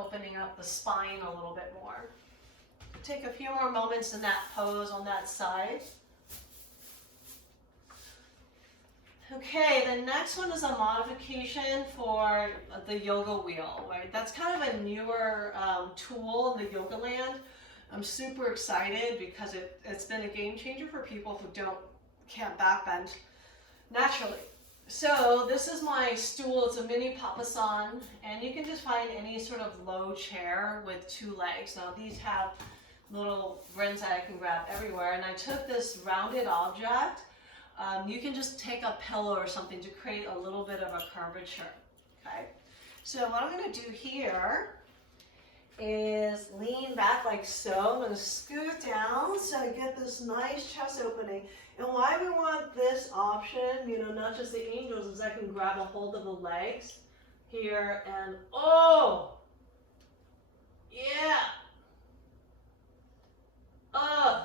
opening up the spine a little bit more. Take a few more moments in that pose on that side. Okay, the next one is a modification for the yoga wheel, right? That's kind of a newer tool in the yoga land. I'm super excited because it's been a game changer for people who can't backbend naturally. So this is my stool. It's a mini papasan, and you can just find any sort of low chair with two legs. Now these have little rims that I can grab everywhere, and I took this rounded object. You can just take a pillow or something to create a little bit of a curvature, okay? So what I'm going to do here is lean back like so. I'm going to scoot down so I get this nice chest opening. And why we want this option, you know, not just the angels, is I can grab a hold of the legs here and, oh, yeah.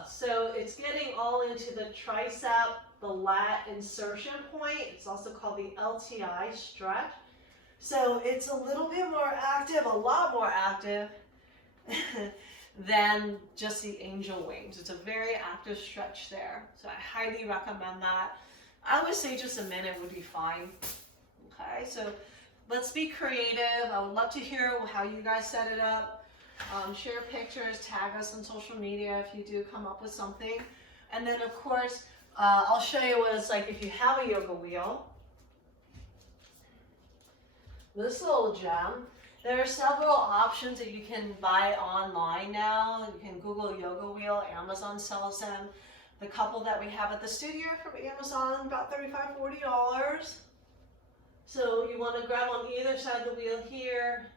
So it's getting all into the tricep, the lat insertion point. It's also called the LTI stretch. So it's a little bit more active, a lot more active than just the angel wings. It's a very active stretch there. So I highly recommend that. I would say just a minute would be fine. Okay, so let's be creative. I would love to hear how you guys set it up. Share pictures, tag us on social media if you do come up with something. And then of course, I'll show you what it's like if you have a yoga wheel. This little gem. There are several options that you can buy online now. You can Google yoga wheel, Amazon sells them. The couple that we have at the studio from Amazon, about $35, $40. So you want to grab on either side of the wheel here.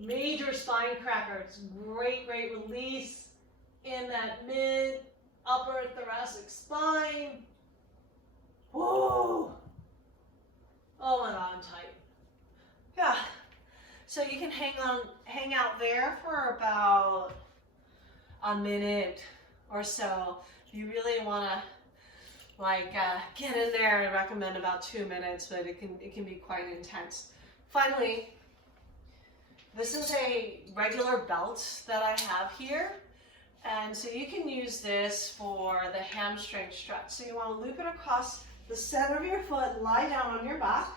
Major spine cracker. It's great release in that mid upper thoracic spine. Whoa. Oh my God, I'm tight. Yeah. So you can hang out there for about a minute or so. If you really want to get in there, I recommend about 2 minutes, but it can be quite intense. Finally, this is a regular belt that I have here. And so you can use this for the hamstring stretch. So you want to loop it across the center of your foot, lie down on your back.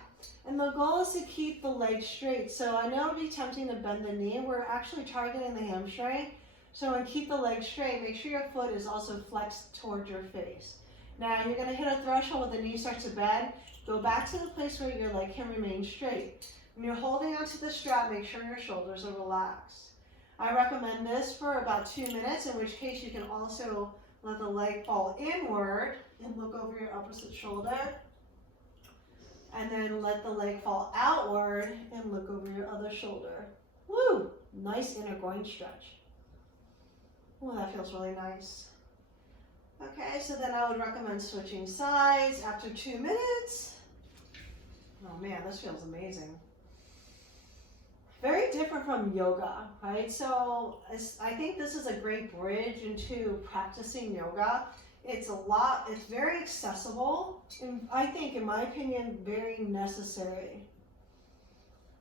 And the goal is to keep the leg straight. So I know it would be tempting to bend the knee. We're actually targeting the hamstring. So when keep the leg straight, make sure your foot is also flexed towards your face. Now you're going to hit a threshold where the knee starts to bend. Go back to the place where your leg can remain straight. When you're holding onto the strap, make sure your shoulders are relaxed. I recommend this for about 2 minutes, in which case you can also let the leg fall inward and look over your opposite shoulder. And then let the leg fall outward and look over your other shoulder. Woo! Nice inner groin stretch. Oh, that feels really nice. Okay, so then I would recommend switching sides after 2 minutes. Oh man, this feels amazing. Very different from yoga, right? So I think this is a great bridge into practicing yoga. It's very accessible, and I think, in my opinion, very necessary.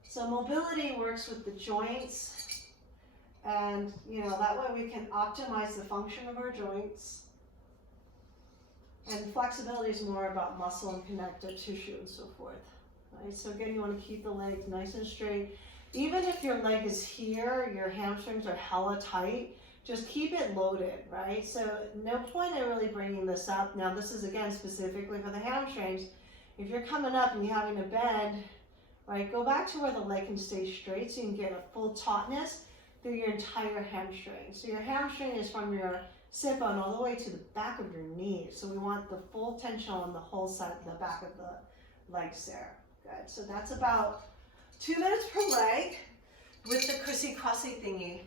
So mobility works with the joints, and that way we can optimize the function of our joints. And flexibility is more about muscle and connective tissue and so forth. Right? So again, you want to keep the legs nice and straight. Even if your leg is here, your hamstrings are hella tight, just keep it loaded, right? So no point in really bringing this up. Now this is again specifically for the hamstrings. If you're coming up and you're having to bend, right, go back to where the leg can stay straight so you can get a full tautness through your entire hamstring. So your hamstring is from your sit bone all the way to the back of your knee. So we want the full tension on the whole side, the back of the legs there. Good, so that's about 2 minutes per leg with the crissy-crossy thingy.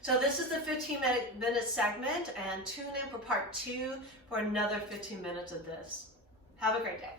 So this is the 15-minute segment, and tune in for part 2 for another 15 minutes of this. Have a great day.